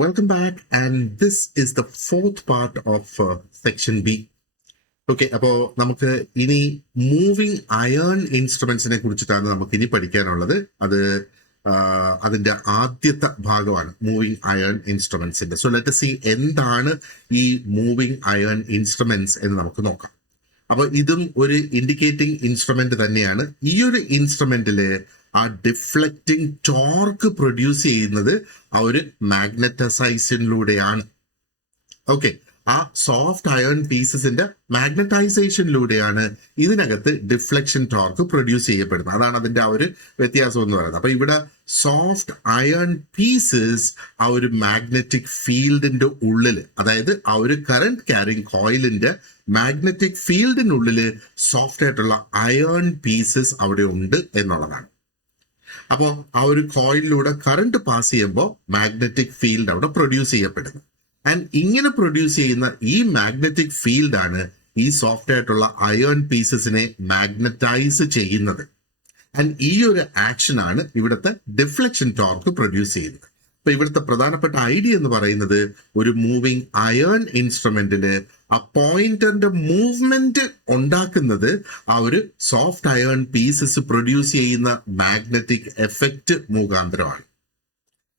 Welcome back, and this is the fourth part of section B. Okay, അപ്പോൾ നമുക്ക് ഇനി moving iron ഇൻസ്ട്രുമെന്റ്സിനെ കുറിച്ചിട്ടാണ് നമുക്ക് ഇനി പഠിക്കാനുള്ളത്. അതിന്റെ ആദ്യത്തെ ഭാഗമാണ് മൂവിങ് അയൺ ഇൻസ്ട്രുമെന്റ്സിന്റെ. സോ ലെറ്റ് സി എന്താണ് ഈ മൂവിങ് അയൺ ഇൻസ്ട്രുമെന്റ്സ് എന്ന് നമുക്ക് നോക്കാം. അപ്പോൾ ഇതും ഒരു ഇൻഡിക്കേറ്റിംഗ് ഇൻസ്ട്രുമെന്റ് തന്നെയാണ്. ഈ ഒരു ഇൻസ്ട്രുമെന്റില് ആ ഡിഫ്ലക്റ്റിംഗ് ടോർക്ക് പ്രൊഡ്യൂസ് ചെയ്യുന്നത് ആ ഒരു മാഗ്നറ്റൈസേഷനിലൂടെയാണ്. ഓക്കെ, ആ സോഫ്റ്റ് അയൺ പീസസിന്റെ മാഗ്നറ്റൈസേഷനിലൂടെയാണ് ഇതിനകത്ത് ഡിഫ്ലക്ഷൻ ടോർക്ക് പ്രൊഡ്യൂസ് ചെയ്യപ്പെടുന്നത്. അതാണ് അതിന്റെ ആ ഒരു വ്യത്യാസം എന്ന് പറയുന്നത്. അപ്പൊ ഇവിടെ സോഫ്റ്റ് അയൺ പീസസ് ആ ഒരു മാഗ്നറ്റിക് ഫീൽഡിന്റെ ഉള്ളില്, അതായത് ആ ഒരു കറന്റ് ക്യാരിങ് കോയിലിന്റെ മാഗ്നറ്റിക് ഫീൽഡിനുള്ളില് സോഫ്റ്റ് ആയിട്ടുള്ള അയൺ പീസസ് അവിടെ ഉണ്ട് എന്നുള്ളതാണ്. അപ്പോൾ ആ ഒരു കോയിലിലൂടെ കറണ്ട് പാസ് ചെയ്യുമ്പോൾ മാഗ്നറ്റിക് ഫീൽഡ് അവിടെ പ്രൊഡ്യൂസ് ചെയ്യപ്പെടുന്നു. ആൻഡ് ഇങ്ങനെ പ്രൊഡ്യൂസ് ചെയ്യുന്ന ഈ മാഗ്നറ്റിക് ഫീൽഡാണ് ഈ സോഫ്റ്റ് ആയിട്ടുള്ള അയൺ പീസസിനെ മാഗ്നറ്റൈസ് ചെയ്യുന്നത്. ആൻഡ് ഈ ഒരു ആക്ഷൻ ആണ് ഇവിടുത്തെ ഡിഫ്ലക്ഷൻ ടോർക്ക് പ്രൊഡ്യൂസ് ചെയ്യുന്നത്. അപ്പൊ ഇവിടുത്തെ പ്രധാനപ്പെട്ട ഐഡിയ എന്ന് പറയുന്നത്, ഒരു മൂവിങ് അയൺ ഇൻസ്ട്രുമെന്റില് ആ പോയിന്ററിന്റെ മൂവ്മെന്റ് ഉണ്ടാക്കുന്നത് ആ ഒരു സോഫ്റ്റ് അയൺ പീസസ് പ്രൊഡ്യൂസ് ചെയ്യുന്ന മാഗ്നറ്റിക് എഫക്റ്റ് മുഖാന്തരമാണ്.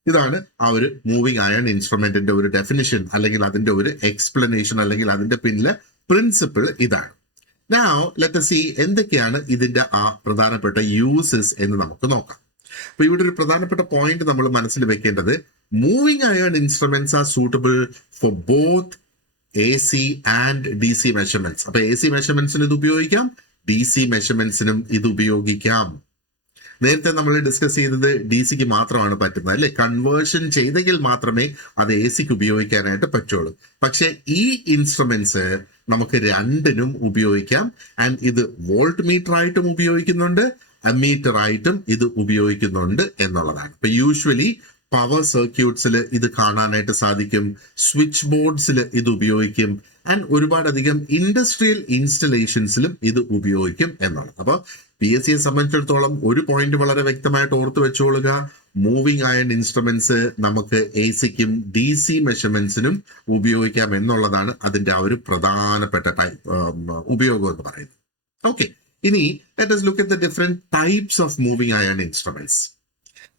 ഇതാണ് ആ ഒരു മൂവിങ് അയൺ ഇൻസ്ട്രുമെന്റിന്റെ ഒരു ഡെഫിനിഷൻ, അല്ലെങ്കിൽ അതിന്റെ ഒരു എക്സ്പ്ലനേഷൻ, അല്ലെങ്കിൽ അതിന്റെ പിന്നിലെ പ്രിൻസിപ്പിൾ ഇതാണ്. നൗ ലെറ്റ് us see എന്തൊക്കെയാണ് ഇതിന്റെ ആ പ്രധാനപ്പെട്ട യൂസസ് എന്ന് നമുക്ക് നോക്കാം. അപ്പൊ ഇവിടെ ഒരു പ്രധാനപ്പെട്ട പോയിന്റ് നമ്മൾ മനസ്സിൽ വെക്കേണ്ടത്, moving iron instruments are suitable for both AC and DC measurements. അപ്പൊ AC മെഷർമെന്റ്സിന് ഇത് ഉപയോഗിക്കാം, DC മെഷർമെന്റ്സിനും ഇത് ഉപയോഗിക്കാം. നേരത്തെ നമ്മൾ ഡിസ്കസ് ചെയ്തത് DC മാത്രമാണ് പറ്റുന്നത്, അല്ലെ? കൺവേർഷൻ ചെയ്തെങ്കിൽ മാത്രമേ അത് AC ഉപയോഗിക്കാനായിട്ട് പറ്റുള്ളൂ. പക്ഷെ ഈ ഇൻസ്ട്രുമെന്റ്സ് നമുക്ക് രണ്ടിനും ഉപയോഗിക്കാം. ആൻഡ് ഇത് വോൾട്ട് മീറ്റർ ആയിട്ടും ഉപയോഗിക്കുന്നുണ്ട്, അമ്മീറ്റർ ആയിട്ടും ഇത് ഉപയോഗിക്കുന്നുണ്ട് എന്നുള്ളതാണ്. ഇപ്പൊ യൂഷ്വലി പവർ സർക്യൂട്ട്സിൽ ഇത് കാണാനായിട്ട് സാധിക്കും, സ്വിച്ച് ബോർഡ്സിൽ ഇത് ഉപയോഗിക്കും, ആൻഡ് ഒരുപാടധികം ഇൻഡസ്ട്രിയൽ ഇൻസ്റ്റലേഷൻസിലും ഇത് ഉപയോഗിക്കും എന്നുള്ളത്. അപ്പൊ PSCയെ സംബന്ധിച്ചിടത്തോളം ഒരു പോയിന്റ് വളരെ വ്യക്തമായിട്ട് ഓർത്ത് വെച്ചോളുക, മൂവിങ് അയൺ ഇൻസ്ട്രുമെന്റ്സ് നമുക്ക് AC-ക്കും DC മെഷർമെന്റ്സിനും ഉപയോഗിക്കാം എന്നുള്ളതാണ് അതിന്റെ ആ ഒരു പ്രധാനപ്പെട്ട ഉപയോഗം എന്ന് പറയുന്നത്. ഓക്കെ, ഇനി let us look at the different types of moving iron instruments.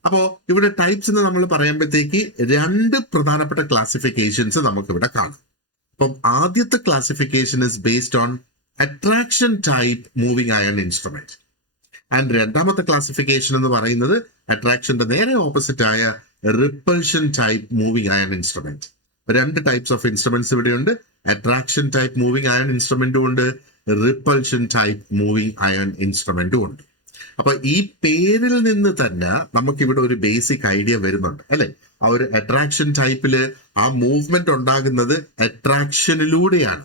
അപ്പോ ഇവിടെ ടൈപ്സ് എന്ന് നമ്മൾ പറയുമ്പോഴത്തേക്ക് രണ്ട് പ്രധാനപ്പെട്ട ക്ലാസിഫിക്കേഷൻസ് നമുക്ക് ഇവിടെ കാണാം. അപ്പം ആദ്യത്തെ classification is based on attraction type moving iron instrument. And രണ്ടാമത്തെ ക്ലാസിഫിക്കേഷൻ എന്ന് പറയുന്നത് അട്രാക്ഷന്റെ നേരെ ഓപ്പോസിറ്റ് ആയ repulsion type moving iron instrument. രണ്ട് ടൈപ്സ് ഓഫ് ഇൻസ്ട്രുമെന്റ്സ് ഇവിടെയുണ്ട്. അട്രാക്ഷൻ ടൈപ്പ് മൂവിങ് അയൺ ഇൻസ്ട്രുമെന്റും ഉണ്ട്, റിപ്പൾഷൻ ടൈപ്പ് മൂവിങ് അയൺ ഇൻസ്ട്രുമെന്റും ഉണ്ട്. അപ്പൊ ഈ പേരിൽ നിന്ന് തന്നെ നമുക്കിവിടെ ഒരു ബേസിക് ഐഡിയ വരുന്നുണ്ട്, അല്ലെ? ആ ഒരു അട്രാക്ഷൻ ടൈപ്പില് ആ മൂവ്മെന്റ് ഉണ്ടാകുന്നത് അട്രാക്ഷനിലൂടെയാണ്.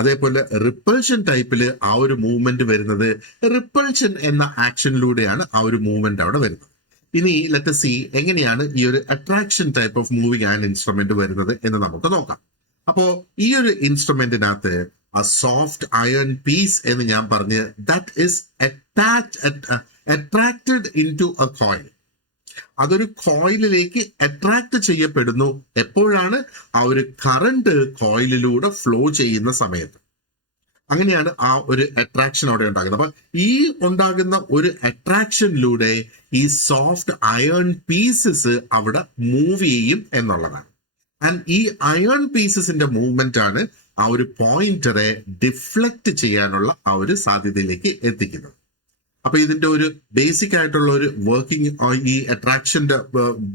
അതേപോലെ റിപ്പൾഷൻ ടൈപ്പില് ആ ഒരു മൂവ്മെന്റ് വരുന്നത് റിപ്പൾഷൻ എന്ന ആക്ഷനിലൂടെയാണ് ആ ഒരു മൂവ്മെന്റ് അവിടെ വരുന്നത്. ഇനി ലെറ്റ് us see എങ്ങനെയാണ് ഈ ഒരു attraction type of moving iron instrument വരുന്നത് എന്ന് നമുക്ക് നോക്കാം. അപ്പോ ഈ ഒരു ഇൻസ്ട്രുമെന്റിനകത്ത് a soft iron piece എന്ന് ഞാൻ പറഞ്ഞ് that is attracted into a coil. അതൊരു കോയിലിലേക്ക് അട്രാക്ട് ചെയ്യപ്പെടുന്നു. എപ്പോഴാണ്? ആ ഒരു കറണ്ട് കോയിലിലൂടെ ഫ്ലോ ചെയ്യുന്ന സമയത്ത്. അങ്ങനെയാണ് ആ ഒരു അട്രാക്ഷൻ അവിടെ ഉണ്ടാകുന്നത്. അപ്പൊ ഈ ഉണ്ടാകുന്ന ഒരു അട്രാക്ഷനിലൂടെ ഈ സോഫ്റ്റ് അയൺ പീസസ് അവിടെ മൂവ് ചെയ്യും എന്നുള്ളതാണ്. ആൻഡ് ഈ അയൺ പീസസിന്റെ മൂവ്മെന്റ് ആണ് ആ ഒരു പോയിന്ററെ ഡിഫ്ലക്ട് ചെയ്യാനുള്ള ആ ഒരു സാധ്യതയിലേക്ക് എത്തിക്കുന്നത്. അപ്പൊ ഇതിന്റെ ഒരു ബേസിക് ആയിട്ടുള്ള ഒരു വർക്കിംഗ്, ഈ അട്രാക്ഷന്റെ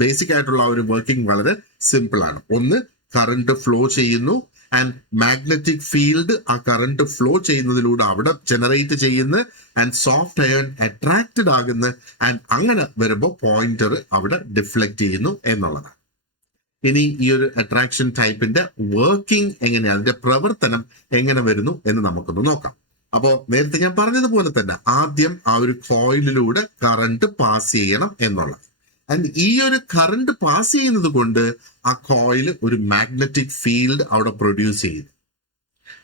ബേസിക് ആയിട്ടുള്ള ആ ഒരു വർക്കിംഗ് വളരെ സിമ്പിൾ ആണ്. ഒന്ന്, കറണ്ട് ഫ്ലോ ചെയ്യുന്നു, ആൻഡ് മാഗ്നറ്റിക് ഫീൽഡ് ആ കറണ്ട് ഫ്ലോ ചെയ്യുന്നതിലൂടെ അവിടെ ജനറേറ്റ് ചെയ്യുന്നു, ആൻഡ് സോഫ്റ്റ് അയൺ അട്രാക്റ്റഡ് ആകുന്നു, ആൻഡ് അങ്ങനെ വരുമ്പോൾ പോയിന്റർ അവിടെ ഡിഫ്ലക്ട് ചെയ്യുന്നു എന്നുള്ളതാണ്. ഇനി ഈ ഒരു അട്രാക്ഷൻ ടൈപ്പിന്റെ വർക്കിംഗ് എങ്ങനെയാണ്, അതിന്റെ പ്രവർത്തനം എങ്ങനെ വരുന്നു എന്ന് നമുക്കൊന്ന് നോക്കാം. അപ്പോ നേരത്തെ ഞാൻ പറഞ്ഞതുപോലെ തന്നെ ആദ്യം ആ ഒരു കോയിലിലൂടെ കറണ്ട് പാസ് ചെയ്യണം എന്നുള്ളത്. ആൻഡ് ഈ ഒരു കറണ്ട് പാസ് ചെയ്യുന്നത് കൊണ്ട് ആ കോയിൽ ഒരു മാഗ്നറ്റിക് ഫീൽഡ് അവിടെ പ്രൊഡ്യൂസ് ചെയ്യുന്നു.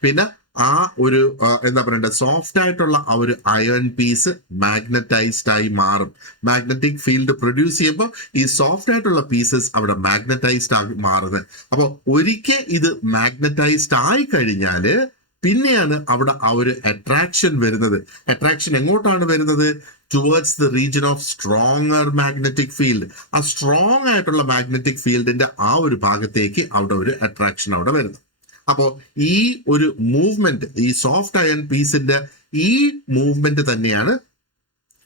പിന്നെ ആ ഒരു എന്താ പറയണ്ടേ സോഫ്റ്റ് ആയിട്ടുള്ള ആ ഒരു അയൺ പീസ് മാഗ്നറ്റൈസ്ഡ് ആയി മാറും. മാഗ്നറ്റിക് ഫീൽഡ് പ്രൊഡ്യൂസ് ചെയ്യുമ്പോൾ ഈ സോഫ്റ്റ് ആയിട്ടുള്ള പീസസ് അവിടെ മാഗ്നറ്റൈസ്ഡ് ആയി മാറുന്നത്. അപ്പോൾ ഒരിക്കൽ ഇത് മാഗ്നറ്റൈസ്ഡ് ആയി കഴിഞ്ഞാല് പിന്നെയാണ് അവിടെ ആ ഒരു അട്രാക്ഷൻ വരുന്നത്. അട്രാക്ഷൻ എങ്ങോട്ടാണ് വരുന്നത്? Towards the region of stronger magnetic field. ആ സ്ട്രോങ് ആയിട്ടുള്ള മാഗ്നറ്റിക് ഫീൽഡിന്റെ ആ ഒരു ഭാഗത്തേക്ക് അവിടെ ഒരു അട്രാക്ഷൻ അവിടെ വരുന്നു. അപ്പോ ഈ ഒരു മൂവ്മെന്റ്, ഈ സോഫ്റ്റ് അയൺ പീസിന്റെ ഈ മൂവ്മെന്റ് തന്നെയാണ്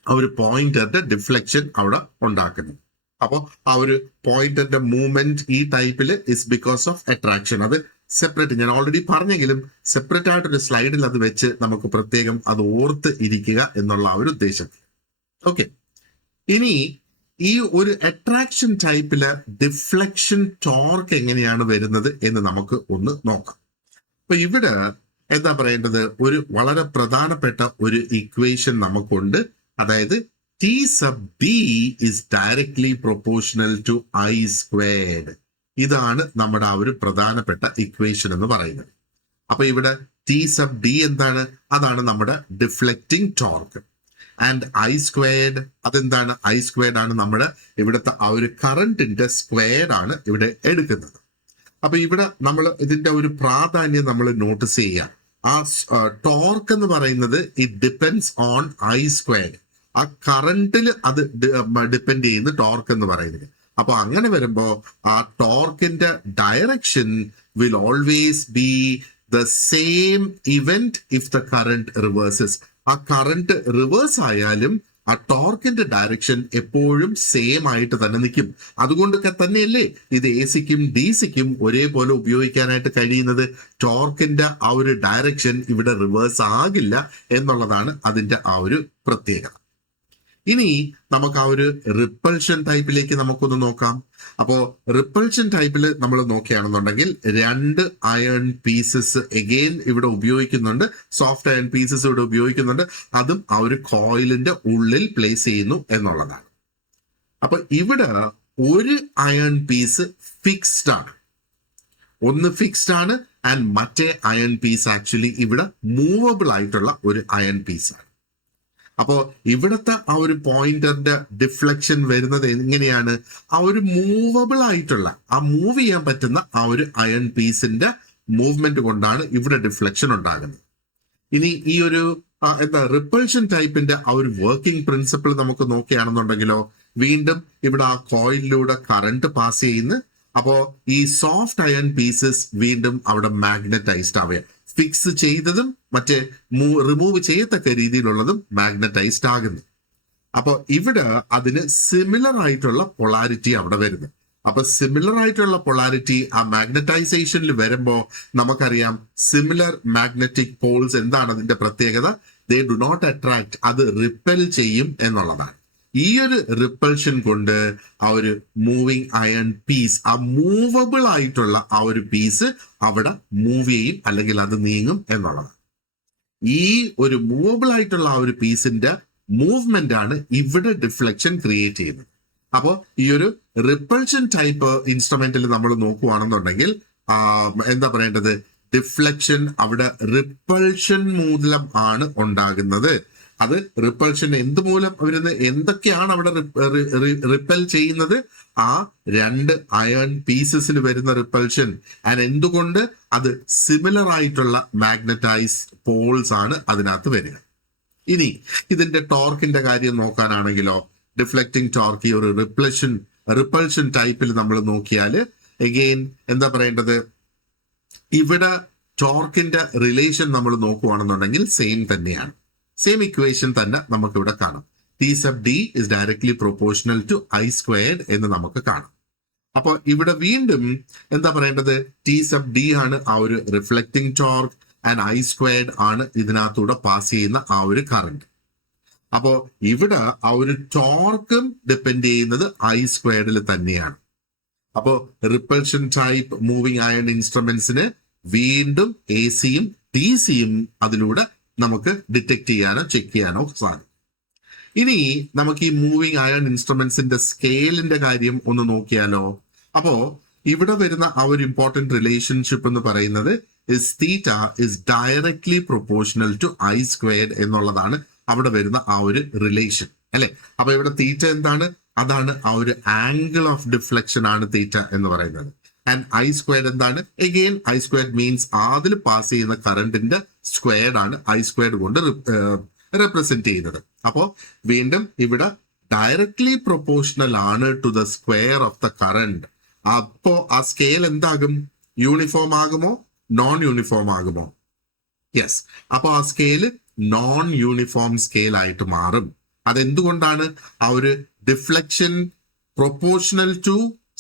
ആ ഒരു പോയിന്ററിന്റെ ഡിഫ്ലക്ഷൻ അവിടെ ഉണ്ടാക്കുന്നത്. അപ്പോൾ ആ ഒരു പോയിന്ററിന്റെ മൂവ്മെന്റ് ഈ ടൈപ്പിൽ ഇസ് ബിക്കോസ് ഓഫ് അട്രാക്ഷൻ. അത് സെപ്പറേറ്റ് ഞാൻ ഓൾറെഡി പറഞ്ഞെങ്കിലും സെപ്പറേറ്റ് ആയിട്ടൊരു സ്ലൈഡിൽ അത് വെച്ച് നമുക്ക് പ്രത്യേകം അത് ഓർത്ത് ഇരിക്കുക എന്നുള്ള ആ ഒരു ഉദ്ദേശം. ഓക്കെ, ഇനി ഈ ഒരു അട്രാക്ഷൻ ടൈപ്പില് ഡിഫ്ലക്ഷൻ ടോർക്ക് എങ്ങനെയാണ് വരുന്നത് എന്ന് നമുക്ക് ഒന്ന് നോക്കാം. അപ്പൊ ഇവിടെ എന്താ പറയേണ്ടത്, ഒരു വളരെ പ്രധാനപ്പെട്ട ഒരു ഇക്വേഷൻ നമുക്കുണ്ട്. അതായത് T sub D is directly proportional to I squared. ഇതാണ് നമ്മുടെ ആ ഒരു പ്രധാനപ്പെട്ട ഇക്വേഷൻ എന്ന് പറയുന്നത്. അപ്പൊ ഇവിടെ ടി സബ് ഡി എന്താണ്? അതാണ് നമ്മുടെ deflecting torque. And I squared അതെന്താണ്? ഐ സ്ക്വയർഡ് ആണ് നമ്മുടെ ഇവിടുത്തെ ആ ഒരു കറന്റിന്റെ സ്ക്വയർഡ് ആണ് ഇവിടെ എടുക്കുന്നത്. അപ്പൊ ഇവിടെ നമ്മൾ ഇതിന്റെ ഒരു പ്രാധാന്യം നമ്മൾ നോട്ടീസ് ചെയ്യുക. ആ ടോർക്ക് എന്ന് പറയുന്നത് it depends on I squared. ആ കറണ്ടിൽ അത് ഡിപ്പെൻഡ് ചെയ്യുന്ന ടോർക്ക് എന്ന് പറയുന്നത്. അപ്പൊ അങ്ങനെ വരുമ്പോ ആ ടോർക്കിന്റെ direction will always be the same even if the current reverses. ആ കറന്റ് റിവേഴ്സ് ആയാലും ആ ടോർക്കിന്റെ ഡയറക്ഷൻ എപ്പോഴും സെയിം ആയിട്ട് തന്നെ നിൽക്കും. അതുകൊണ്ടൊക്കെ തന്നെയല്ലേ ഇത് എ സിക്കും ഡി സിക്കും ഒരേപോലെ ഉപയോഗിക്കാനായിട്ട് കഴിയുന്നത്. ടോർക്കിന്റെ ആ ഒരു ഡയറക്ഷൻ ഇവിടെ റിവേഴ്സ് ആകില്ല എന്നുള്ളതാണ് അതിന്റെ ആ ഒരു പ്രത്യേകത. ഇനി നമുക്ക് ആ ഒരു റിപ്പൾഷൻ ടൈപ്പിലേക്ക് നമുക്കൊന്ന് നോക്കാം. അപ്പോ റിപ്പൾഷൻ ടൈപ്പിൽ നമ്മൾ നോക്കുകയാണെന്നുണ്ടെങ്കിൽ രണ്ട് അയൺ പീസസ് എഗെയിൻ ഇവിടെ ഉപയോഗിക്കുന്നുണ്ട്. സോഫ്റ്റ് അയൺ പീസസ് ഇവിടെ ഉപയോഗിക്കുന്നുണ്ട്. അതും ആ ഒരു കോയിലിന്റെ ഉള്ളിൽ പ്ലേസ് ചെയ്യുന്നു എന്നുള്ളതാണ്. അപ്പൊ ഇവിടെ ഒരു അയൺ പീസ് ഫിക്സ്ഡ് ആണ്, ഒന്ന് ഫിക്സ്ഡ് ആണ്. ആൻഡ് മറ്റേ അയൺ പീസ് ആക്ച്വലി ഇവിടെ മൂവബിൾ ആയിട്ടുള്ള ഒരു അയൺ പീസാണ്. അപ്പോ ഇവിടുത്തെ ആ ഒരു പോയിന്ററിന്റെ ഡിഫ്ലക്ഷൻ വരുന്നത് എങ്ങനെയാണ്? ആ ഒരു മൂവബിൾ ആയിട്ടുള്ള, ആ മൂവ് ചെയ്യാൻ പറ്റുന്ന ആ ഒരു അയൺ പീസിന്റെ മൂവ്മെന്റ് കൊണ്ടാണ് ഇവിടെ ഡിഫ്ലക്ഷൻ ഉണ്ടാകുന്നത്. ഇനി ഈ ഒരു റിപ്പൾഷൻ ടൈപ്പിന്റെ ആ ഒരു വർക്കിംഗ് പ്രിൻസിപ്പിൾ നമുക്ക് നോക്കുകയാണെന്നുണ്ടെങ്കിലോ, വീണ്ടും ഇവിടെ ആ കോയിലിലൂടെ കറണ്ട് പാസ് ചെയ്യുന്നു. അപ്പോ ഈ സോഫ്റ്റ് അയൺ പീസസ് വീണ്ടും അവിടെ മാഗ്നറ്റൈസ്ഡ് ആവുക. ഫിക്സ് ചെയ്തതും മറ്റേ റിമൂവ് ചെയ്യത്തക്ക രീതിയിലുള്ളതും മാഗ്നറ്റൈസ്ഡ് ആകുന്നു. അപ്പൊ ഇവിടെ അതിന് സിമിലർ ആയിട്ടുള്ള പൊളാരിറ്റി അവിടെ വരുന്നു. അപ്പൊ സിമിലർ ആയിട്ടുള്ള പൊളാരിറ്റി ആ മാഗ്നറ്റൈസേഷനിൽ വരുമ്പോ നമുക്കറിയാം സിമിലർ മാഗ്നറ്റിക് പോൾസ് എന്താണ് അതിന്റെ പ്രത്യേകത? ദേ ഡു നോട്ട് അട്രാക്ട്, അത് റിപ്പൽ ചെയ്യും എന്നുള്ളതാണ്. ഈ ഒരു റിപ്പൾഷൻ കൊണ്ട് ആ ഒരു മൂവിങ് അയൺ പീസ്, ആ മൂവബിൾ ആയിട്ടുള്ള ആ ഒരു പീസ് അവിടെ മൂവ് ചെയ്യും, അല്ലെങ്കിൽ അത് നീങ്ങും എന്നുള്ളതാണ്. ഈ ഒരു മൂവബിൾ ആയിട്ടുള്ള ആ ഒരു പീസിന്റെ മൂവ്മെന്റ് ആണ് ഇവിടെ ഡിഫ്ലക്ഷൻ ക്രിയേറ്റ് ചെയ്യുന്നത്. അപ്പോൾ ഈ ഒരു റിപ്പൾഷൻ ടൈപ്പ് ഇൻസ്ട്രുമെന്റിൽ നമ്മൾ നോക്കുകയാണെന്നുണ്ടെങ്കിൽ എന്താ പറയേണ്ടത്, ഡിഫ്ലക്ഷൻ അവിടെ റിപ്പൾഷൻ മൂലം ആണ് ഉണ്ടാകുന്നത്. അത് റിപ്പൾഷൻ എന്തുമൂലം വരുന്നത്, എന്തൊക്കെയാണ് അവിടെ റിപ്പൽ ചെയ്യുന്നത്? ആ രണ്ട് അയൺ പീസസിൽ വരുന്ന റിപ്പൾഷൻ. ആൻഡ് എന്തുകൊണ്ട്? അത് സിമിലർ ആയിട്ടുള്ള മാഗ്നറ്റൈസ് പോൾസ് ആണ് അതിനകത്ത് വരിക. ഇനി ഇതിന്റെ ടോർക്കിന്റെ കാര്യം നോക്കാനാണെങ്കിലോ, ഡിഫ്ലക്റ്റിംഗ് ടോർക്ക് ഈ ഒരു റിപ്പൾഷൻ ടൈപ്പിൽ നമ്മൾ നോക്കിയാൽ എഗെയിൻ എന്താ പറയേണ്ടത്, ഇവിടെ ടോർക്കിന്റെ റിലേഷൻ നമ്മൾ നോക്കുകയാണെന്നുണ്ടെങ്കിൽ സെയിം തന്നെയാണ്. സെയിം ഇക്വേഷൻ തന്നെ നമുക്ക് ഇവിടെ കാണാം. T sub D is directly proportional to I squared എന്ന് നമുക്ക് കാണാം. അപ്പോൾ ഇവിടെ വീണ്ടും എന്താ പറയേണ്ടത്, ടി സബ് ഡി ആണ് ആ ഒരു reflecting torque, and I squared ആണ് ഇതിനകത്തൂടെ പാസ് ചെയ്യുന്ന ആ ഒരു കറണ്ട്. അപ്പോ ഇവിടെ ആ ഒരു ടോർക്കും ഡിപ്പെൻഡ് ചെയ്യുന്നത് ഐ സ്ക്വയർഡിൽ തന്നെയാണ്. അപ്പോ റിപ്പൾഷൻ ടൈപ്പ് മൂവിങ് അയൺ ഇൻസ്ട്രുമെന്റ്സിന് വീണ്ടും എ സിയും ടി സിയും അതിലൂടെ നമുക്ക് ഡിറ്റക്ട് ചെയ്യാനോ ചെക്ക് ചെയ്യാനോ സാധിക്കും. ഇനി നമുക്ക് ഈ മൂവിങ് അയൺ ഇൻസ്ട്രുമെന്റ്സിന്റെ സ്കെയിലിന്റെ കാര്യം ഒന്ന് നോക്കിയാലോ. അപ്പോ ഇവിടെ വരുന്ന ആ ഒരു ഇമ്പോർട്ടന്റ് റിലേഷൻഷിപ്പ് എന്ന് പറയുന്നത് is theta is directly proportional to I squared എന്നുള്ളതാണ് അവിടെ വരുന്ന ആ ഒരു റിലേഷൻ അല്ലെ. അപ്പൊ ഇവിടെ തീറ്റ എന്താണ്? അതാണ് ആ ഒരു ആംഗിൾ ഓഫ് ഡിഫ്ലക്ഷൻ ആണ് തീറ്റ എന്ന് പറയുന്നത്. ആൻഡ് ഐ സ്ക്വയർഡ് എന്താണ്? എഗെയിൻ ഐ സ്ക്വയർഡ് മീൻസ് അതിൽ പാസ് ചെയ്യുന്ന കറണ്ടിന്റെ സ്ക്വയർഡ് ആണ് ഐ സ്ക്വയർഡ് കൊണ്ട് റെപ്രസെന്റ് ചെയ്യുന്നത്. അപ്പോ വീണ്ടും ഇവിടെ ഡയറക്ട്ലി പ്രൊപ്പോർഷണൽ ആണ് to the square of the current. അപ്പോ ആ സ്കെയിൽ എന്താകും? യൂണിഫോം ആകുമോ? നോൺ യൂണിഫോം ആകുമോ? യെസ്. അപ്പൊ ആ സ്കെയില് നോൺ യൂണിഫോം സ്കെയിൽ ആയിട്ട് മാറും. അതെന്തുകൊണ്ടാണ്? ആ ഒരു deflection proportional to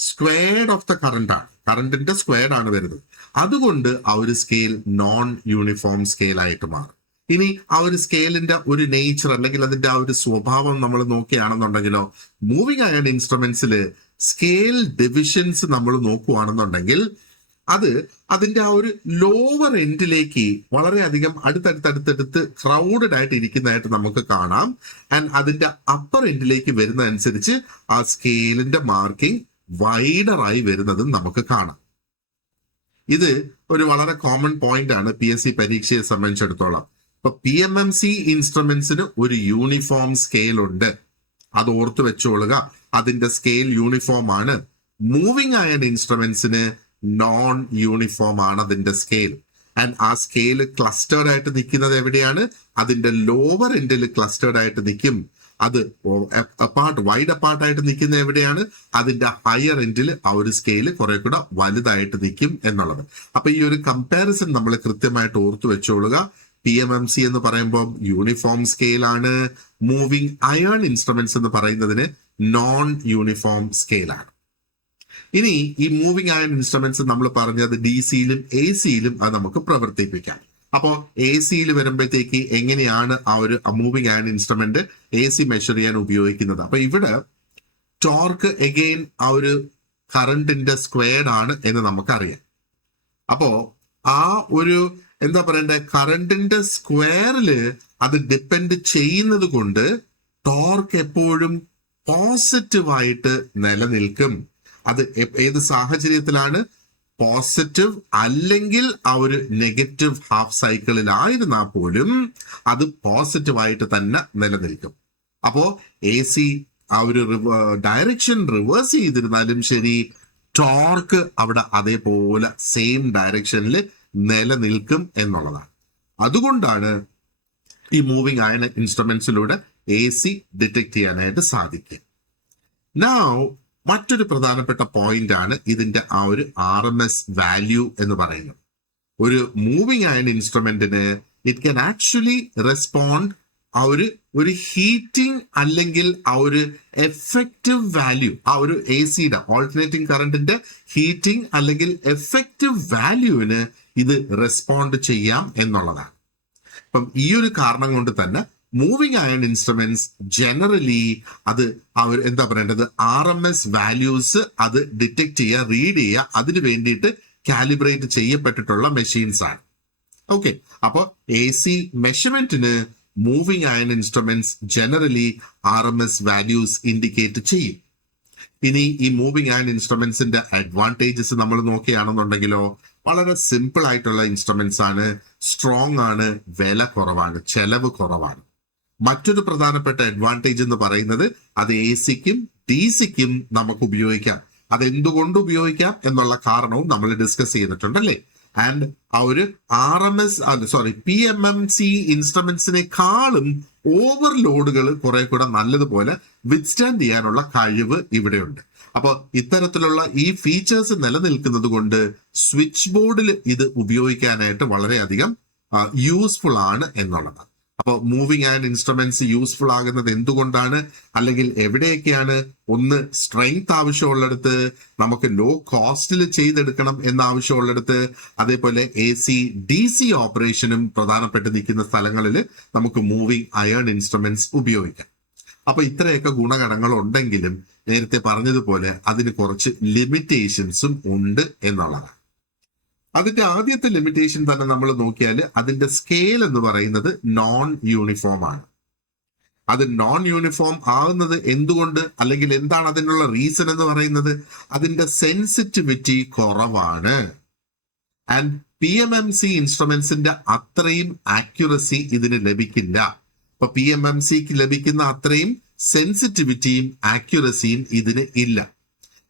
squared of the current ആണ്, കറണ്ടിന്റെ സ്ക്വയർഡ് ആണ് വരുന്നത്. അതുകൊണ്ട് ആ ഒരു സ്കെയിൽ നോൺ യൂണിഫോം സ്കെയിൽ ആയിട്ട് മാറും. ഇനി ആ ഒരു സ്കെയിലിന്റെ ഒരു നേച്ചർ അല്ലെങ്കിൽ അതിന്റെ ആ ഒരു സ്വഭാവം നമ്മൾ നോക്കുകയാണെന്നുണ്ടെങ്കിലോ, മൂവിങ് അയൺ ഇൻസ്ട്രുമെന്റ്സിൽ സ്കെയിൽ ഡിവിഷൻസ് നമ്മൾ നോക്കുകയാണെന്നുണ്ടെങ്കിൽ അത് അതിന്റെ ആ ഒരു ലോവർ എൻഡിലേക്ക് വളരെയധികം അടുത്തടുത്തടുത്തടുത്ത് ക്രൗഡഡ് ആയിട്ട് ഇരിക്കുന്നതായിട്ട് നമുക്ക് കാണാം. ആൻഡ് അതിന്റെ അപ്പർ എൻഡിലേക്ക് വരുന്ന അനുസരിച്ച് ആ സ്കെയിലിന്റെ മാർക്കിംഗ് വൈഡറായി വരുന്നതും നമുക്ക് കാണാം. ഇത് ഒരു വളരെ കോമൺ പോയിന്റ് ആണ് PSC പരീക്ഷയെ സംബന്ധിച്ചിടത്തോളം. ഇപ്പൊ PMMC ഇൻസ്ട്രുമെന്റ്സിന് ഒരു യൂണിഫോം സ്കെയിൽ ഉണ്ട്, അത് ഓർത്ത് വെച്ചോളുക. അതിന്റെ സ്കെയിൽ യൂണിഫോം ആണ്. മൂവിങ് അയൺ ഇൻസ്ട്രുമെന്റ്സിന് നോൺ യൂണിഫോം ആണ് അതിന്റെ സ്കെയിൽ. ആൻഡ് ആ സ്കെയിൽ ക്ലസ്റ്റേർഡ് ആയിട്ട് നിൽക്കുന്നത് എവിടെയാണ്? അതിന്റെ ലോവർ എൻഡിൽ ക്ലസ്റ്റേർഡ് ആയിട്ട് നിൽക്കും. അത് വൈഡ് അപ്പാർട്ടായിട്ട് നിൽക്കുന്ന എവിടെയാണ്? അതിന്റെ ഹയർ എൻഡിൽ ആ ഒരു സ്കെയിൽ കുറെ കൂടെ വലുതായിട്ട് നിൽക്കും എന്നുള്ളത്. അപ്പൊ ഈ ഒരു കമ്പാരിസൺ നമ്മൾ കൃത്യമായിട്ട് ഓർത്തു വെച്ചോളുക. PMMC എന്ന് പറയുമ്പോൾ യൂണിഫോം സ്കെയിൽ ആണ്. മൂവിങ് അയൺ ഇൻസ്ട്രുമെന്റ്സ് എന്ന് പറയുന്നതിന് നോൺ യൂണിഫോം സ്കെയിൽ ആണ്. ഇനി ഈ മൂവിങ് അയൺ ഇൻസ്ട്രുമെന്റ്സ് നമ്മൾ പറഞ്ഞത് DC-യിലും AC-യിലും അത് നമുക്ക് പ്രവർത്തിപ്പിക്കാം. അപ്പോ AC-യിൽ വരുമ്പോഴത്തേക്ക് എങ്ങനെയാണ് ആ ഒരു moving iron instrument AC measure ചെയ്യാൻ ഉപയോഗിക്കുന്നത്? അപ്പൊ ഇവിടെ ടോർക്ക് എഗെയിൻ ആ ഒരു കറണ്ടിന്റെ സ്ക്വയർഡ് ആണ് എന്ന് നമുക്കറിയാം. അപ്പോ ആ ഒരു എന്താ പറയണ്ടേ, കറണ്ടിന്റെ സ്ക്വയറില് അത് ഡിപ്പെൻഡ് ചെയ്യുന്നത് കൊണ്ട് ടോർക്ക് എപ്പോഴും പോസിറ്റീവായിട്ട് നിലനിൽക്കും. അത് ഏത് സാഹചര്യത്തിലാണ്? പോസിറ്റീവ് അല്ലെങ്കിൽ ആ ഒരു നെഗറ്റീവ് ഹാഫ് സൈക്കിളിലായിരുന്നാൽ പോലും അത് പോസിറ്റീവായിട്ട് തന്നെ നിലനിൽക്കും. അപ്പോ AC ആ ഒരു ഡയറക്ഷൻ റിവേഴ്സ് ചെയ്തിരുന്നാലും ശരി, ടോർക്ക് അവിടെ അതേപോലെ സെയിം ഡയറക്ഷനിൽ നിലനിൽക്കും എന്നുള്ളതാണ്. അതുകൊണ്ടാണ് ഈ മൂവിങ് അയൺ ഇൻസ്ട്രുമെന്റ്സിലൂടെ AC ഡിറ്റക്ട് ചെയ്യാനായിട്ട് സാധിക്കുക. നൗ മറ്റൊരു പ്രധാനപ്പെട്ട പോയിന്റ് ആണ് ഇതിന്റെ ആ ഒരു RMS വാല്യൂ എന്ന് പറയുന്നത്. ഒരു മൂവിങ് അയൺ ഇൻസ്ട്രുമെന്റിന് ഇറ്റ് ക്യാൻ ആക്ച്വലി റെസ്പോണ്ട് ആ ഒരു ഹീറ്റിംഗ് അല്ലെങ്കിൽ ആ ഒരു എഫക്റ്റീവ് വാല്യൂ, ആ ഒരു AC-യുടെ ഓൾട്ടർനേറ്റിംഗ് കറണ്ടിന്റെ ഹീറ്റിംഗ് അല്ലെങ്കിൽ എഫക്റ്റീവ് വാല്യൂവിന് ഇത് റെസ്പോണ്ട് ചെയ്യാം എന്നുള്ളതാണ്. അപ്പം ഈ ഒരു കാരണം കൊണ്ട് തന്നെ മൂവിങ് അയൺ ഇൻസ്ട്രുമെന്റ്സ് ജനറലി അത് അവർ എന്താ പറയേണ്ടത്, RMS വാല്യൂസ് അത് ഡിറ്റക്ട് ചെയ്യുക, റീഡ് ചെയ്യുക, അതിന് വേണ്ടിയിട്ട് കാലിബ്രേറ്റ് ചെയ്യപ്പെട്ടിട്ടുള്ള മെഷീൻസ് ആണ്. ഓക്കെ, അപ്പോൾ AC മെഷർമെന്റിന് moving iron instruments generally RMS values indicate ചെയ്യും. ഇനി ഈ മൂവിങ് അയൺ ഇൻസ്ട്രുമെന്റ്സിന്റെ അഡ്വാൻറ്റേജസ് നമ്മൾ നോക്കുകയാണെന്നുണ്ടെങ്കിലോ, വളരെ സിമ്പിൾ ആയിട്ടുള്ള ഇൻസ്ട്രുമെന്റ്സ് ആണ്, സ്ട്രോങ് ആണ്, വില കുറവാണ്, ചെലവ് കുറവാണ്. മറ്റൊരു പ്രധാനപ്പെട്ട അഡ്വാൻറ്റേജ് എന്ന് പറയുന്നത് അത് AC-ക്കും DC-ക്കും നമുക്ക് ഉപയോഗിക്കാം. അതെന്തുകൊണ്ട് ഉപയോഗിക്കാം എന്നുള്ള കാരണവും നമ്മൾ ഡിസ്കസ് ചെയ്തിട്ടുണ്ടല്ലേ. ആൻഡ് ആ ഒരു PMMC ഇൻസ്ട്രുമെന്റ്സിനെക്കാളും ഓവർലോഡുകൾ കുറെ കൂടെ നല്ലതുപോലെ വിത്ത്സ്റ്റാൻഡ് ചെയ്യാനുള്ള കഴിവ് ഇവിടെയുണ്ട്. അപ്പോൾ ഇത്തരത്തിലുള്ള ഈ ഫീച്ചേഴ്സ് നിലനിൽക്കുന്നത് കൊണ്ട് സ്വിച്ച് ബോർഡിൽ ഇത് ഉപയോഗിക്കാനായിട്ട് വളരെയധികം യൂസ്ഫുൾ ആണ് എന്നുള്ളതാണ്. അപ്പോൾ മൂവിങ് അയൺ ഇൻസ്ട്രുമെന്റ്സ് യൂസ്ഫുൾ ആകുന്നത് എന്തുകൊണ്ടാണ്, അല്ലെങ്കിൽ എവിടെയൊക്കെയാണ്? ഒന്ന്, സ്ട്രെങ്ത് ആവശ്യമുള്ളിടത്ത്, നമുക്ക് ലോ കോസ്റ്റിൽ ചെയ്തെടുക്കണം എന്ന ആവശ്യമുള്ളിടത്ത്, അതേപോലെ AC DC ഓപ്പറേഷനും പ്രധാനപ്പെട്ട് നിൽക്കുന്ന സ്ഥലങ്ങളിൽ നമുക്ക് മൂവിങ് അയൺ ഇൻസ്ട്രുമെന്റ്സ് ഉപയോഗിക്കാം. അപ്പൊ ഇത്രയൊക്കെ ഗുണഗണങ്ങൾ ഉണ്ടെങ്കിലും നേരത്തെ പറഞ്ഞതുപോലെ അതിന് കുറച്ച് ലിമിറ്റേഷൻസും ഉണ്ട് എന്നുള്ളതാണ്. അതിന്റെ ആദ്യത്തെ ലിമിറ്റേഷൻ തന്നെ നമ്മൾ നോക്കിയാൽ അതിന്റെ സ്കെയിൽ എന്ന് പറയുന്നത് നോൺ യൂണിഫോം ആണ്. അത് നോൺ യൂണിഫോം ആകുന്നത് എന്തുകൊണ്ട്, അല്ലെങ്കിൽ എന്താണ് അതിനുള്ള റീസൺ എന്ന് പറയുന്നത്? അതിന്റെ സെൻസിറ്റിവിറ്റി കുറവാണ്. ആൻഡ് PMMC ഇൻസ്ട്രുമെന്റ്സിന്റെ അത്രയും ആക്യുറസി ഇതിന് ലഭിക്കില്ല. അപ്പൊ PMMCക്ക് ലഭിക്കുന്ന അത്രയും സെൻസിറ്റിവിറ്റിയും ആക്യുറസിയും ഇതിന് ഇല്ല.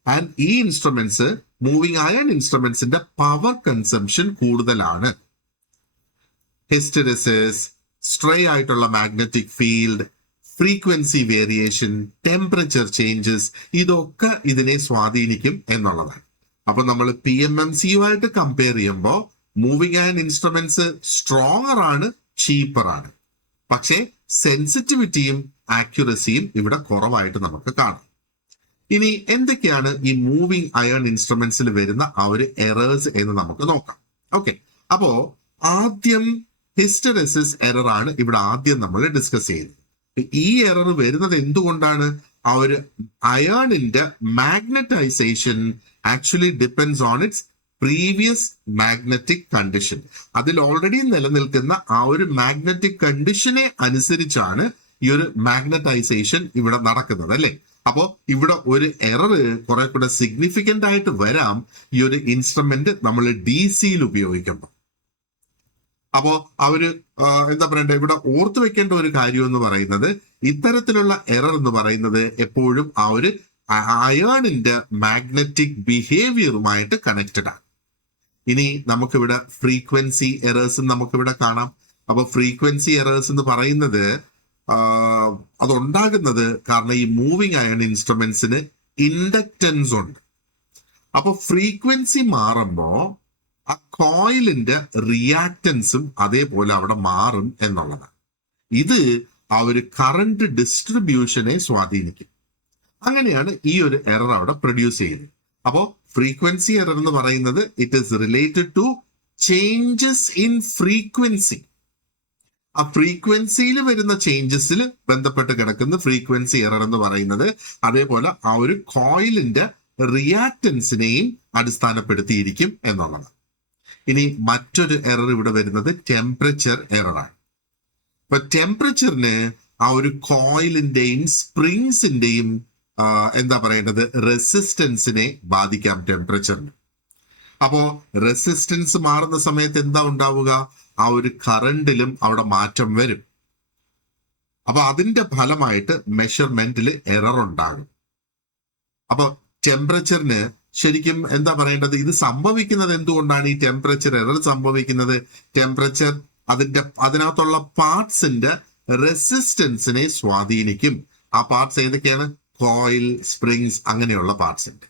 ആൻഡ് ഈ ഇൻസ്ട്രുമെന്റ്സ് മൂവിംഗ് അയൺ ഇൻസ്ട്രുമെന്റ്സിന്റെ പവർ കൺസംഷൻ കൂടുതലാണ്. ഹിസ്റ്ററിസിസ്, സ്ട്രേ ആയിട്ടുള്ള magnetic field, frequency variation, temperature changes, ഇതൊക്കെ ഇതിനെ സ്വാധീനിക്കും എന്നുള്ളതാണ്. അപ്പൊ നമ്മൾ PMMCയുമായിട്ട് കമ്പയർ ചെയ്യുമ്പോൾ മൂവിംഗ് അയൺ ഇൻസ്ട്രുമെന്റ്സ് സ്ട്രോങ്ങർ ആണ്, ചീപ്പർ ആണ്. പക്ഷേ സെൻസിറ്റിവിറ്റിയും ആക്യുറസിയും ഇവിടെ കുറവായിട്ട് നമുക്ക് കാണാം. ഇനി എന്തൊക്കെയാണ് ഈ മൂവിംഗ് അയൺ ഇൻസ്ട്രുമെന്റ്സിൽ വരുന്ന ആ ഒരു എറേഴ്സ് എന്ന് നമുക്ക് നോക്കാം. ഓക്കെ, അപ്പോ ആദ്യം ഹിസ്റ്ററിസിസ് എറർ ആണ് ഇവിടെ ആദ്യം നമ്മൾ ഡിസ്കസ് ചെയ്യുന്നത്. ഈ എറർ വരുന്നത് എന്തുകൊണ്ടാണ്? ആ ഒരു അയണിന്റെ magnetization actually depends on its previous magnetic condition. അതിൽ ഓൾറെഡി നിലനിൽക്കുന്ന ആ ഒരു മാഗ്നറ്റിക് കണ്ടീഷനെ അനുസരിച്ചാണ് ഈ ഒരു മാഗ്നറ്റൈസേഷൻ ഇവിടെ നടക്കുന്നത്, അല്ലെ? അപ്പോ ഇവിടെ ഒരു എറർ കുറെ കൂടെ സിഗ്നിഫിക്കന്റ് ആയിട്ട് വരാം ഈ ഒരു ഇൻസ്ട്രുമെന്റ് നമ്മൾ DC ഉപയോഗിക്കുമ്പോൾ. അപ്പോ അവര് എന്താ പറയണ്ടേ, ഇവിടെ ഓർത്തു വെക്കേണ്ട ഒരു കാര്യം എന്ന് പറയുന്നത്, ഇത്തരത്തിലുള്ള എറർ എന്ന് പറയുന്നത് എപ്പോഴും ആ ഒരു അയണിന്റെ മാഗ്നറ്റിക് ബിഹേവിയറുമായിട്ട് കണക്റ്റഡ് ആണ്. ഇനി നമുക്കിവിടെ ഫ്രീക്വൻസി എറേഴ്സ് നമുക്കിവിടെ കാണാം. അപ്പൊ ഫ്രീക്വൻസി എറേഴ്സ് എന്ന് പറയുന്നത് അതുണ്ടാകുന്നത് കാരണം ഈ മൂവിംഗ് അയൺ ഇൻസ്ട്രുമെന്റ്സിന് ഇൻഡക്റ്റൻസ് ഉണ്ട്. അപ്പൊ ഫ്രീക്വൻസി മാറുമ്പോ ആ കോയിലിന്റെ റിയാക്റ്റൻസും അതേപോലെ അവിടെ മാറും എന്നുള്ളതാണ്. ഇത് ആ ഒരു കറന്റ് ഡിസ്ട്രിബ്യൂഷനെ സ്വാധീനിക്കും. അങ്ങനെയാണ് ഈ ഒരു എറർ അവിടെ പ്രൊഡ്യൂസ് ചെയ്യുന്നത്. അപ്പോ ഫ്രീക്വൻസി എറർ എന്ന് പറയുന്നത് it is related to changes in frequency. ആ ഫ്രീക്വൻസിയിൽ വരുന്ന ചേഞ്ചസിൽ ബന്ധപ്പെട്ട് കിടക്കുന്ന ഫ്രീക്വൻസി എറർ എന്ന് പറയുന്നത്. അതേപോലെ ആ ഒരു കോയിലിന്റെ റിയാക്റ്റൻസിനെയും അടിസ്ഥാനപ്പെടുത്തിയിരിക്കും എന്നുള്ളതാണ്. ഇനി മറ്റൊരു എറർ ഇവിടെ വരുന്നത് ടെമ്പറേച്ചർ എററാണ്. ഇപ്പൊ ടെമ്പറേച്ചറിന് ആ ഒരു കോയിലിന്റെയും സ്പ്രിങ്സിന്റെയും എന്താ പറയേണ്ടത്, റെസിസ്റ്റൻസിനെ ബാധിക്കാം ടെമ്പറേച്ചറിന്. അപ്പോ റെസിസ്റ്റൻസ് മാറുന്ന സമയത്ത് എന്താ ഉണ്ടാവുക? ആ ഒരു കറണ്ടിലും അവിടെ മാറ്റം വരും. അപ്പൊ അതിന്റെ ഫലമായിട്ട് മെഷർമെന്റിൽ എറർ ഉണ്ടാകും. അപ്പൊ ടെമ്പറേച്ചറിന് ശരിക്കും എന്താ പറയേണ്ടത്, ഇത് സംഭവിക്കുന്നത് എന്തുകൊണ്ടാണ്? ഈ ടെമ്പറേച്ചർ എറർ സംഭവിക്കുന്നത് ടെമ്പറേച്ചർ അതിനകത്തുള്ള പാർട്സിന്റെ റെസിസ്റ്റൻസിനെ സ്വാധീനിക്കും. ആ പാർട്സ് ഏതൊക്കെയാണ്? കോയിൽ, സ്പ്രിങ്സ്, അങ്ങനെയുള്ള പാർട്സ് ഉണ്ട്.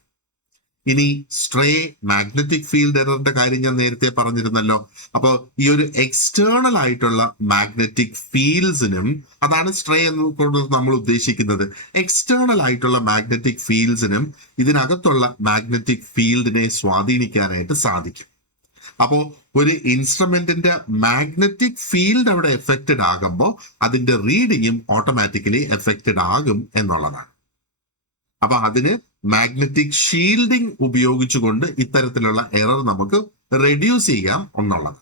ഇനി സ്ട്രേ മാഗ്നറ്റിക് ഫീൽഡ് എററിന്റെ കാര്യം ഞാൻ നേരത്തെ പറഞ്ഞിരുന്നല്ലോ. അപ്പൊ ഈ ഒരു എക്സ്റ്റേണൽ ആയിട്ടുള്ള മാഗ്നറ്റിക് ഫീൽഡ്സിനും, അതാണ് സ്ട്രേ എന്നുകൊണ്ട് നമ്മൾ ഉദ്ദേശിക്കുന്നത്, എക്സ്റ്റേണൽ ആയിട്ടുള്ള മാഗ്നറ്റിക് ഫീൽഡ്സിനും ഇതിനകത്തുള്ള മാഗ്നറ്റിക് ഫീൽഡിനെ സ്വാധീനിക്കാനായിട്ട് സാധിക്കും. അപ്പോ ഒരു ഇൻസ്ട്രുമെന്റിന്റെ മാഗ്നറ്റിക് ഫീൽഡ് അവിടെ എഫക്റ്റഡ് ആകുമ്പോൾ അതിന്റെ റീഡിങ്ങും ഓട്ടോമാറ്റിക്കലി എഫക്റ്റഡ് ആകും എന്നുള്ളതാണ്. അപ്പൊ അതിന് മാഗ്നറ്റിക് ഷീൽഡിംഗ് ഉപയോഗിച്ചുകൊണ്ട് ഇത്തരത്തിലുള്ള എറർ നമുക്ക് റെഡ്യൂസ് ചെയ്യാം എന്നുള്ളത്.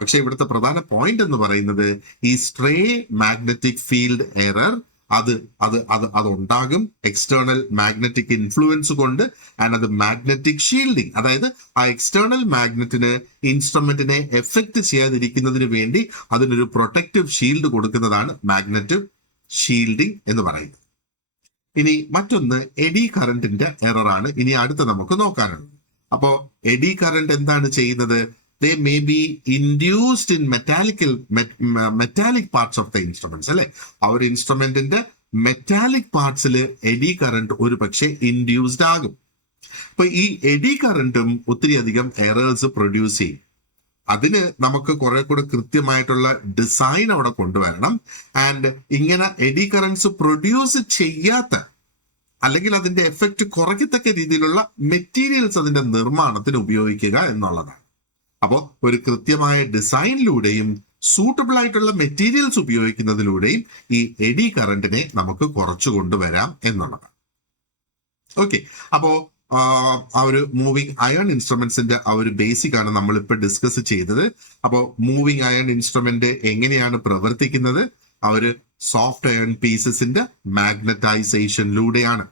പക്ഷെ ഇവിടുത്തെ പ്രധാന പോയിന്റ് എന്ന് പറയുന്നത് ഈ സ്ട്രേ മാഗ്നറ്റിക് ഫീൽഡ് എറർ അത് ഉണ്ടാകും എക്സ്റ്റേണൽ മാഗ്നറ്റിക് ഇൻഫ്ലുവൻസ് കൊണ്ട്. ആൻഡ് അത് മാഗ്നറ്റിക് ഷീൽഡിംഗ്, അതായത് ആ എക്സ്റ്റേണൽ മാഗ്നറ്റിന് ഇൻസ്ട്രുമെന്റിനെ എഫക്ട് ചെയ്യാതിരിക്കുന്നതിന് വേണ്ടി അതിനൊരു പ്രൊട്ടക്റ്റീവ് ഷീൽഡ് കൊടുക്കുന്നതാണ് മാഗ്നറ്റിക് ഷീൽഡിംഗ് എന്ന് പറയുന്നത്. ഇനി മറ്റൊന്ന് എഡി കറന്റിന്റെ എറർ ആണ് ഇനി അടുത്ത നമുക്ക് നോക്കാനുള്ളത്. അപ്പോ എഡി കറന്റ് എന്താണ് ചെയ്യുന്നത്? They may be induced in metallic parts of the instruments, അല്ലെ? ആ ഒരു ഇൻസ്ട്രുമെന്റിന്റെ മെറ്റാലിക് പാർട്സിൽ എഡി കറന്റ് ഒരു പക്ഷേ ഇൻഡ്യൂസ്ഡ് ആകും. അപ്പൊ ഈ എഡി കറന്റും ഒത്തിരി അധികം എറേഴ്സ് പ്രൊഡ്യൂസ് ചെയ്യും. അതിന് നമുക്ക് കുറെ കൂടെ കൃത്യമായിട്ടുള്ള ഡിസൈൻ അവിടെ കൊണ്ടുവരണം. ആൻഡ് ഇങ്ങനെ എഡി കറൻസ് പ്രൊഡ്യൂസ് ചെയ്യാത്ത അല്ലെങ്കിൽ അതിന്റെ എഫക്റ്റ് കുറയ്ക്കത്തക്ക രീതിയിലുള്ള മെറ്റീരിയൽസ് അതിന്റെ നിർമ്മാണത്തിന് ഉപയോഗിക്കുക എന്നുള്ളതാണ്. അപ്പോൾ ഒരു കൃത്യമായ ഡിസൈനിലൂടെയും സൂട്ടബിൾ ആയിട്ടുള്ള മെറ്റീരിയൽസ് ഉപയോഗിക്കുന്നതിലൂടെയും ഈ എഡി കറന്റിനെ നമുക്ക് കുറച്ചു കൊണ്ടുവരാം എന്നുള്ളതാണ്. ഓക്കെ, അപ്പോ ആ ഒരു മൂവിംഗ് അയൺ ഇൻസ്ട്രുമെന്റ്സിന്റെ ആ ഒരു ബേസിക് ആണ് നമ്മളിപ്പോൾ ഡിസ്കസ് ചെയ്തത്. അപ്പോൾ മൂവിംഗ് അയൺ ഇൻസ്ട്രുമെന്റ് എങ്ങനെയാണ് പ്രവർത്തിക്കുന്നത്? ആ ഒരു സോഫ്റ്റ് അയൺ പീസസിന്റെ മാഗ്നറ്റൈസേഷനിലൂടെയാണ്.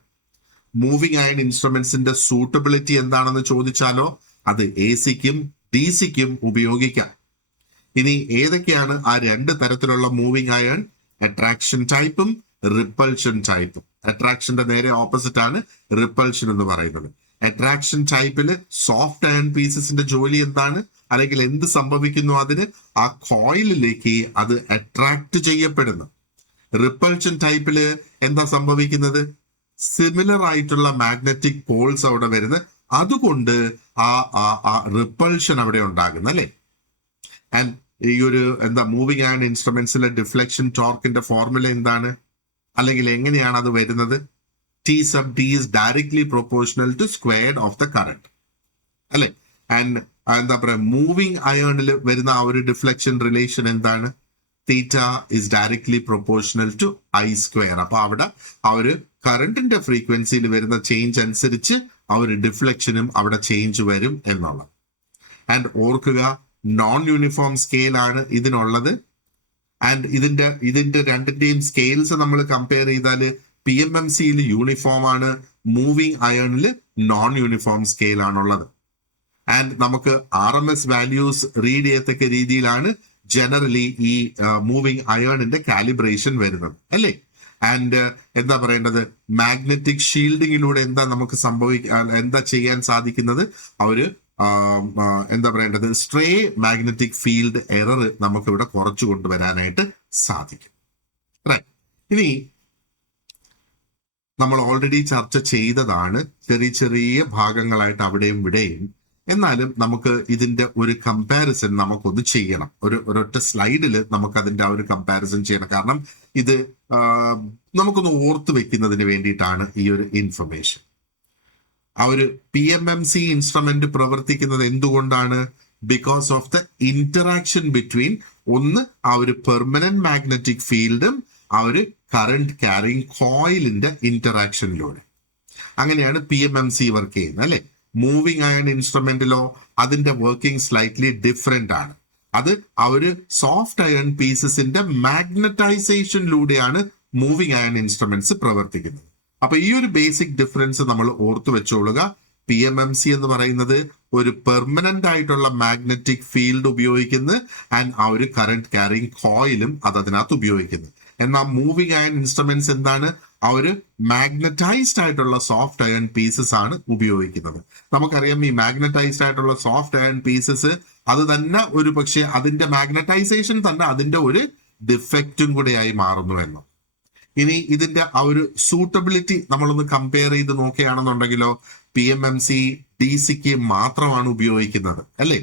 മൂവിംഗ് അയൺ ഇൻസ്ട്രുമെന്റ്സിന്റെ സൂട്ടബിലിറ്റി എന്താണെന്ന് ചോദിച്ചാലോ അത് AC-ക്കും DC-ക്കും ഉപയോഗിക്കാം. ഇനി ഏതൊക്കെയാണ് ആ രണ്ട് തരത്തിലുള്ള മൂവിങ് അയൺ? അട്രാക്ഷൻ ടൈപ്പും റിപ്പൾഷൻ ടൈപ്പും. അട്രാക്ഷന്റെ നേരെ ഓപ്പോസിറ്റ് ആണ് റിപ്പൾഷൻ എന്ന് പറയുന്നത്. അട്രാക്ഷൻ ടൈപ്പില് സോഫ്റ്റ് അയൺ പീസസിന്റെ ജോലി എന്താണ്, അല്ലെങ്കിൽ എന്ത് സംഭവിക്കുന്നു അതിന്? ആ കോയിലിലേക്ക് അത് അട്രാക്ട് ചെയ്യപ്പെടുന്നു. റിപ്പൾഷൻ ടൈപ്പില് എന്താ സംഭവിക്കുന്നത്? സിമിലർ ആയിട്ടുള്ള മാഗ്നറ്റിക് പോൾസ് അവിടെ വരുന്നത്, അതുകൊണ്ട് ആ റിപ്പൾഷൻ അവിടെ ഉണ്ടാകുന്നു അല്ലെ. ആൻഡ് ഈ ഒരു മൂവിങ് അയൺ ഇൻസ്ട്രുമെന്റ്സിലെ ഡിഫ്ലക്ഷൻ ടോർക്കിന്റെ ഫോർമുല എന്താണ്, അല്ലെങ്കിൽ എങ്ങനെയാണ് അത് വരുന്നത്? T sub D is directly proportional to square of the current അല്ലെ. ആൻഡ് എന്താ പറയാ, മൂവിങ് അയണിൽ വരുന്ന ആ ഒരു ഡിഫ്ലക്ഷൻ റിലേഷൻ എന്താണ്? Theta is directly proportional to I square. അപ്പൊ അവിടെ ആ ഒരു കറണ്ടിന്റെ ഫ്രീക്വൻസിയിൽ വരുന്ന ചേഞ്ച് അനുസരിച്ച് ആ ഒരു ഡിഫ്ലക്ഷനും അവിടെ ചേഞ്ച് വരും എന്നുള്ളത്. ആൻഡ് ഓർക്കുക, നോൺ യൂണിഫോം സ്കെയിൽ ആണ് ഇതിനുള്ളത്. ആൻഡ് ഇതിന്റെ രണ്ടിന്റെയും സ്കെയിൽസ് നമ്മൾ കമ്പയർ ചെയ്താൽ PMMC-യിൽ യൂണിഫോം ആണ്, മൂവിങ് അയണിൽ നോൺ യൂണിഫോം സ്കെയിൽ ആണുള്ളത്. ആൻഡ് നമുക്ക് RMS വാല്യൂസ് റീഡ് ചെയ്യത്തക്ക രീതിയിലാണ് ജനറലി ഈ മൂവിങ് അയണിന്റെ കാലിബ്രേഷൻ വരുന്നത് അല്ലേ. ആൻഡ് എന്താ പറയേണ്ടത്, മാഗ്നറ്റിക് ഷീൽഡിങ്ങിലൂടെ എന്താ ചെയ്യാൻ സാധിക്കുന്നത്? അവര് എന്താ പറയേണ്ടത്, സ്ട്രേ മാഗ്നറ്റിക് ഫീൽഡ് എറർ നമുക്ക് ഇവിടെ കുറച്ചു കൊണ്ടുവരാനായിട്ട് സാധിക്കും. റൈറ്റ്. ഇനി നമ്മൾ ഓൾറെഡി ചർച്ച ചെയ്തതാണ് ചെറിയ ചെറിയ ഭാഗങ്ങളായിട്ട് അവിടെയും ഇവിടെയും. എന്നാലും നമുക്ക് ഇതിന്റെ ഒരു കമ്പാരിസൺ നമുക്കൊന്ന് ചെയ്യണം. ഒരൊറ്റ സ്ലൈഡിൽ നമുക്ക് അതിന്റെ ആ ഒരു കമ്പാരിസൺ ചെയ്യണം. കാരണം ഇത് നമുക്കൊന്ന് ഓർത്ത് വെക്കുന്നതിന് വേണ്ടിയിട്ടാണ് ഈ ഒരു ഇൻഫർമേഷൻ. ആ ഒരു PMMC ഇൻസ്ട്രുമെന്റ് പ്രവർത്തിക്കുന്നത് എന്തുകൊണ്ടാണ്? Because of the interaction between ആ ഒരു പെർമനന്റ് മാഗ്നറ്റിക് ഫീൽഡും ആ ഒരു കറണ്ട് ക്യാരിങ് കോയിലിന്റെ ഇന്ററാക്ഷനിലൂടെ. അങ്ങനെയാണ് PMMC വർക്ക് ചെയ്യുന്നത് അല്ലെ. മൂവിങ് അയൺ ഇൻസ്ട്രുമെന്റിലോ അതിന്റെ വർക്കിംഗ് സ്ലൈറ്റ്ലി ഡിഫറെന്റ് ആണ്. അത് ആ ഒരു സോഫ്റ്റ് അയൺ പീസസിന്റെ മാഗ്നറ്റൈസേഷനിലൂടെയാണ് മൂവിങ് അയൺ ഇൻസ്ട്രുമെന്റ്സ് പ്രവർത്തിക്കുന്നത്. അപ്പൊ ഈ ഒരു ബേസിക് ഡിഫറൻസ് നമ്മൾ ഓർത്തു വെച്ചോളുക. PMMC എന്ന് പറയുന്നത് ഒരു പെർമനന്റ് ആയിട്ടുള്ള മാഗ്നറ്റിക് ഫീൽഡ് ഉപയോഗിക്കുന്നു, ആൻഡ് ആ ഒരു കറണ്ട് ക്യാരിങ് കോയിലും അതിനകത്ത് ഉപയോഗിക്കുന്നു. എന്നാൽ മൂവിങ് അയൺ ഇൻസ്ട്രുമെന്റ്സ് എന്താണ്? ആ ഒരു മാഗ്നറ്റൈസ്ഡ് ആയിട്ടുള്ള സോഫ്റ്റ് അയൺ പീസസ് ആണ് ഉപയോഗിക്കുന്നത്. നമുക്കറിയാം ഈ മാഗ്നറ്റൈസ്ഡ് ആയിട്ടുള്ള സോഫ്റ്റ് അയൺ പീസസ് അത് തന്നെ ഒരു പക്ഷേ അതിന്റെ മാഗ്നറ്റൈസേഷൻ തന്നെ അതിന്റെ ഒരു ഡിഫക്റ്റും കൂടെയായി മാറുന്നു എന്ന്. ഇനി ഇതിന്റെ ആ ഒരു സൂട്ടബിലിറ്റി നമ്മളൊന്ന് കമ്പയർ ചെയ്ത് നോക്കുകയാണെന്നുണ്ടെങ്കിലോ PMMC DC-ക്ക് മാത്രമാണ് ഉപയോഗിക്കുന്നത് അല്ലേ.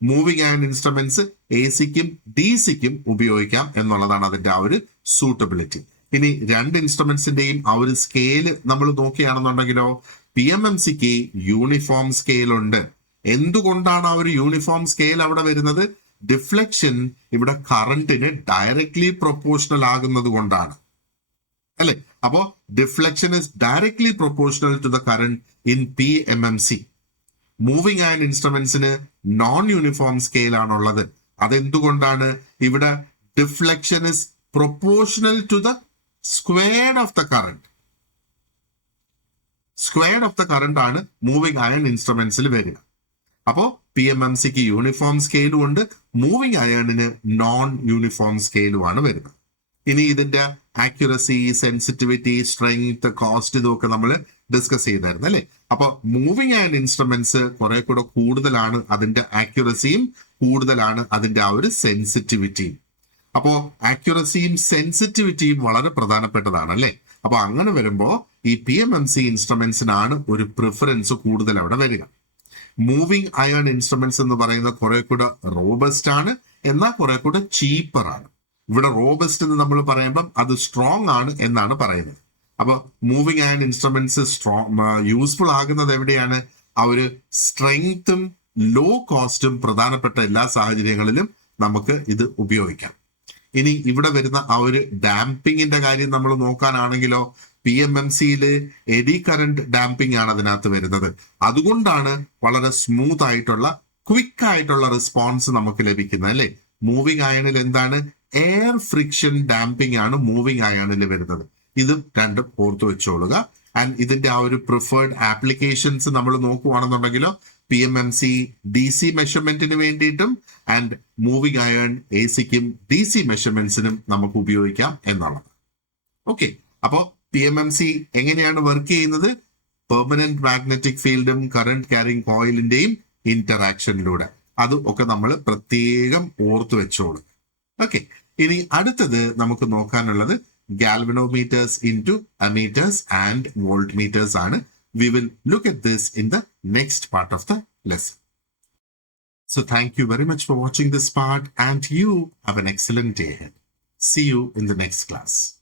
മൂവിങ് അയൺ ഇൻസ്ട്രുമെന്റ്സ് AC-ക്കും DC-ക്കും ഉപയോഗിക്കാം എന്നുള്ളതാണ് അതിന്റെ ആ ഒരു സൂട്ടബിലിറ്റി. ഇനി രണ്ട് ഇൻസ്ട്രുമെന്റ്സിന്റെയും ആ ഒരു സ്കെയില് നമ്മൾ നോക്കുകയാണെന്നുണ്ടെങ്കിലോ PMMC-ക്ക് യൂണിഫോം സ്കെയിൽ ഉണ്ട്. എന്തുകൊണ്ടാണ് ആ ഒരു യൂണിഫോം സ്കെയിൽ അവിടെ വരുന്നത്? ഡിഫ്ലക്ഷൻ ഇവിടെ കറണ്ടിന് ഡയറക്ട്ലി പ്രൊപ്പോർഷണൽ ആകുന്നത് കൊണ്ടാണ് അല്ലെ. അപ്പോ deflection is directly proportional to the current in PMMC. Moving iron ഇൻസ്ട്രുമെന്റ്സിന് നോൺ യൂണിഫോം സ്കെയിൽ ആണുള്ളത്. അതെന്തുകൊണ്ടാണ്? ഇവിടെ deflection is proportional to the squared of the current. Squared of the current ആണ് മൂവിങ് അയൺ ഇൻസ്ട്രുമെന്റ്സിൽ വരിക. അപ്പോ PMMC-ക്ക് യൂണിഫോം സ്കെയിലും ഉണ്ട്, മൂവിങ് അയണിന് നോൺ യൂണിഫോം സ്കെയിലും ആണ് വരുന്നത്. ഇനി ഇതിന്റെ ആക്യുറസി, സെൻസിറ്റിവിറ്റി, സ്ട്രെങ്ത്, കോസ്റ്റ് ഇതൊക്കെ നമ്മൾ ഡിസ്കസ് ചെയ്തായിരുന്നു അല്ലെ. അപ്പൊ മൂവിങ് അയൺ ഇൻസ്ട്രുമെന്റ്സ് കുറെ കൂടെ കൂടുതലാണ് അതിന്റെ ആക്യുറസിയും, കൂടുതലാണ് അതിന്റെ ആ ഒരു സെൻസിറ്റിവിറ്റിയും. അപ്പോ ആക്യുറസിയും സെൻസിറ്റിവിറ്റിയും വളരെ പ്രധാനപ്പെട്ടതാണ് അല്ലെ. അപ്പൊ അങ്ങനെ വരുമ്പോ ഈ PMMC ഇൻസ്ട്രുമെന്റ്സിനാണ് ഒരു പ്രിഫറൻസ് കൂടുതൽ അവിടെ വരിക. മൂവിങ് അയൺ ഇൻസ്ട്രുമെന്റ്സ് എന്ന് പറയുന്ന കുറെ കൂടെ റോബസ്റ്റ് ആണ്, എന്നാൽ കുറെ കൂടെ ചീപ്പർ ആണ്. ഇവിടെ റോബസ്റ്റ് എന്ന് നമ്മൾ പറയുമ്പോൾ അത് സ്ട്രോങ് ആണ് എന്നാണ് പറയുന്നത്. അപ്പൊ മൂവിങ് അയൺ ഇൻസ്ട്രുമെന്റ്സ് യൂസ്ഫുൾ ആകുന്നത് എവിടെയാണ്? ആ ഒരു സ്ട്രെങ്ത്തും ലോ കോസ്റ്റും പ്രധാനപ്പെട്ട എല്ലാ സാഹചര്യങ്ങളിലും നമുക്ക് ഇത് ഉപയോഗിക്കാം. ഇനി ഇവിടെ വരുന്ന ആ ഒരു ഡാമ്പിങ്ങിന്റെ കാര്യം നമ്മൾ നോക്കാനാണെങ്കിലോ PMMC-യില് എഡി കറന്റ് ഡാമ്പിംഗ് ആണ് അതിനകത്ത് വരുന്നത്. അതുകൊണ്ടാണ് വളരെ സ്മൂത്ത് ആയിട്ടുള്ള, ക്വിക്ക് ആയിട്ടുള്ള റെസ്പോൺസ് നമുക്ക് ലഭിക്കുന്നത് അല്ലെ. മൂവിങ് അയണിൽ എന്താണ്? എയർ ഫ്രിക്ഷൻ ഡാമ്പിംഗ് ആണ് മൂവിങ് അയണിൽ വരുന്നത്. ഇത് രണ്ടും ഓർത്തു വെച്ചോളുക. ആൻഡ് ഇതിന്റെ ആ ഒരു പ്രിഫേർഡ് ആപ്ലിക്കേഷൻസ് നമ്മൾ നോക്കുവാണെന്നുണ്ടെങ്കിലോ PMMC DC മെഷർമെന്റിന് വേണ്ടിയിട്ടും ആൻഡ് മൂവിംഗ് അയൺ AC-ക്കും DC മെഷർമെന്റ്സിനും നമുക്ക് ഉപയോഗിക്കാം എന്നുള്ളത്. ഓക്കെ, അപ്പോൾ PMMC എങ്ങനെയാണ് വർക്ക് ചെയ്യുന്നത്? പെർമനന്റ് മാഗ്നറ്റിക് ഫീൽഡും കറന്റ് ക്യാരിങ് കോയിലിന്റെയും ഇന്ററാക്ഷനിലൂടെ. അതും ഒക്കെ നമ്മൾ പ്രത്യേകം ഓർത്തു വെച്ചോളൂ. ഓക്കെ, ഇനി അടുത്തത് നമുക്ക് നോക്കാനുള്ളത് galvanometers into ammeters and voltmeters ആണ്. We will look at this in the next part of the lesson. So thank you very much for watching this part and you have an excellent day ahead. See you in the next class.